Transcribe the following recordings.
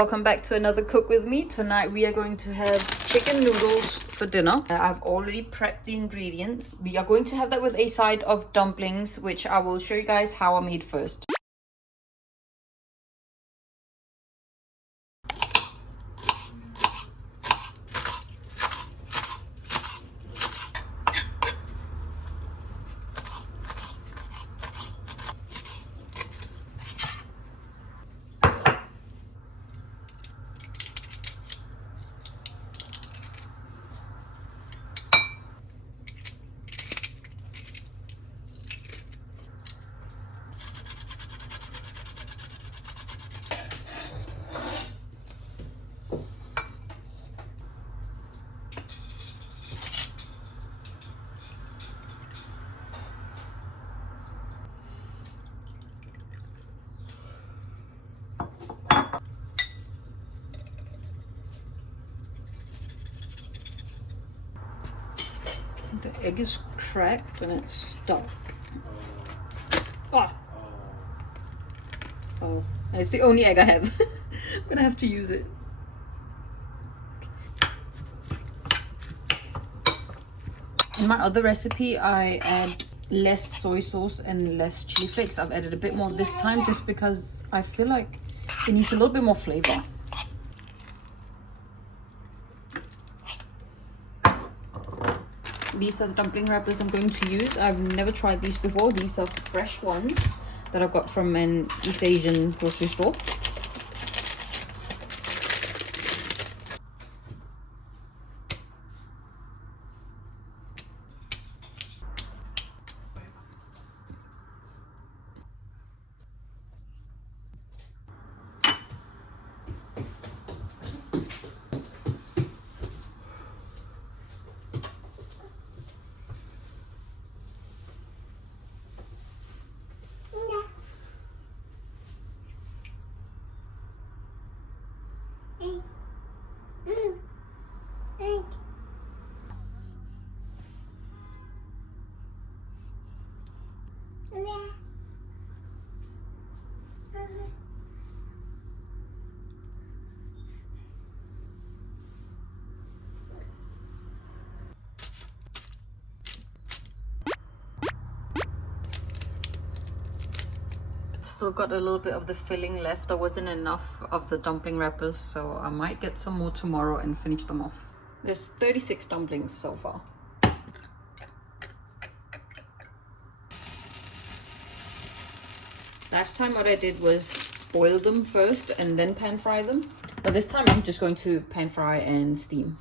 welcome back to another cook with me. Tonight we are going to have chicken noodles for dinner. I've already prepped the ingredients. We are going to have that with a side of dumplings, which I will show you guys how I made first. The egg is cracked and it's stuck. Oh, and it's the only egg I have. I'm gonna have to use it. In my other recipe, I add less soy sauce and less chili flakes. I've added a bit more this time just because I feel like it needs a little bit more flavor. These are the dumpling wrappers I'm going to use. I've never tried these before. These are fresh ones that I got from an East Asian grocery store. Still got a little bit of the filling left. There wasn't enough of the dumpling wrappers, so I might get some more tomorrow and finish them off. There's 36 dumplings so far. Last time what I did was boil them first and then pan fry them, but this time I'm just going to pan fry and steam.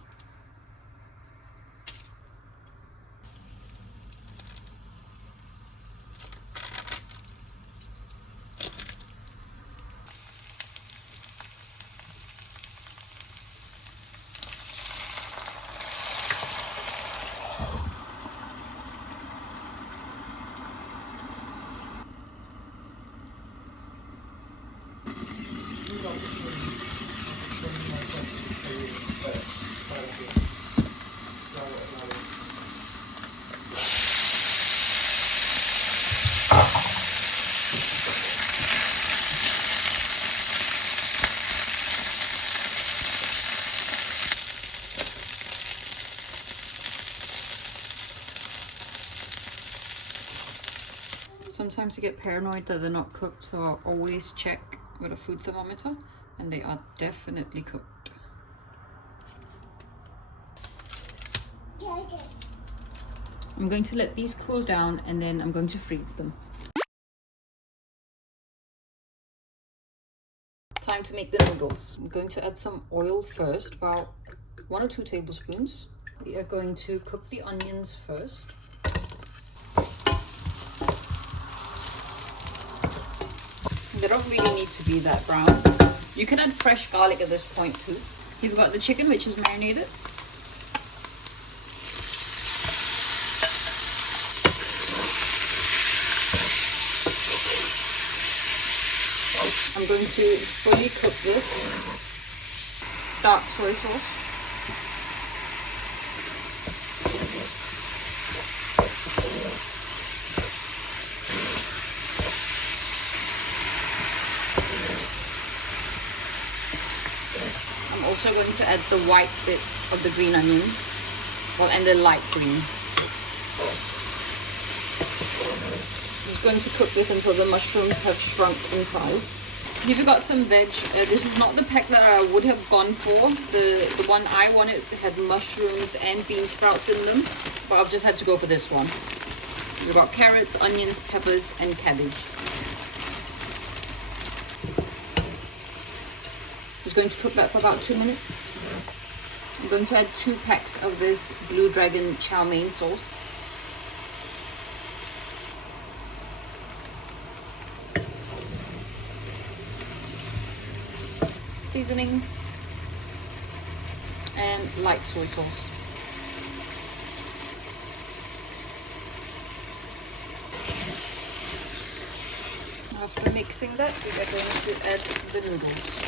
Sometimes you get paranoid that they're not cooked, so I always check with a food thermometer, and they are definitely cooked. I'm going to let these cool down and then I'm going to freeze them. Time to make the noodles. I'm going to add some oil first, about 1 or 2 tablespoons. We are going to cook the onions first. They don't really need to be that brown. You can add fresh garlic at this point too. You've got the chicken, which is marinated. I'm going to fully cook this. Dark soy sauce. also going to add the white bits of the green onions, well, and the light green bits. Just going to cook this until the mushrooms have shrunk in size. If you got some veg, this is not the pack that I would have gone for. The one I wanted had mushrooms and bean sprouts in them, but I've just had to go for this one. We've got carrots, onions, peppers, and cabbage. Just going to cook that for about 2 minutes. I'm going to add 2 packs of this Blue Dragon chow mein sauce. Seasonings and light soy sauce. After mixing that, we are going to add the noodles.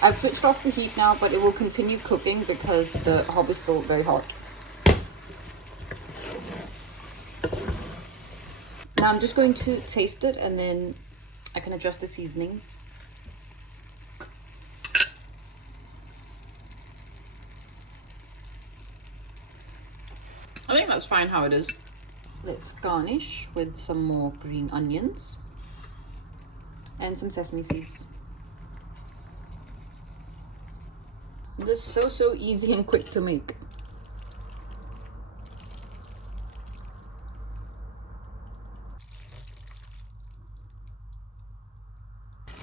I've switched off the heat now, but it will continue cooking because the hob is still very hot. Now I'm just going to taste it and then I can adjust the seasonings. I think that's fine how it is. Let's garnish with some more green onions and some sesame seeds. This is so easy and quick to make.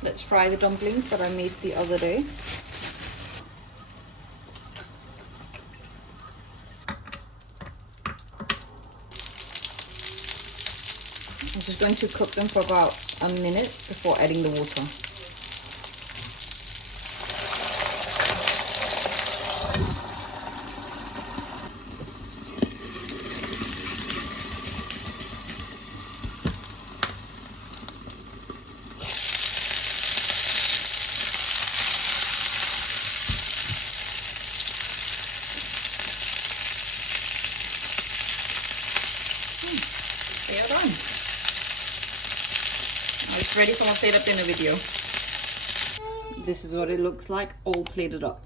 Let's fry the dumplings that I made the other day. I'm just going to cook them for about a minute before adding the water. They are done. Now it's ready for my plate up dinner video. This is what it looks like all plated up.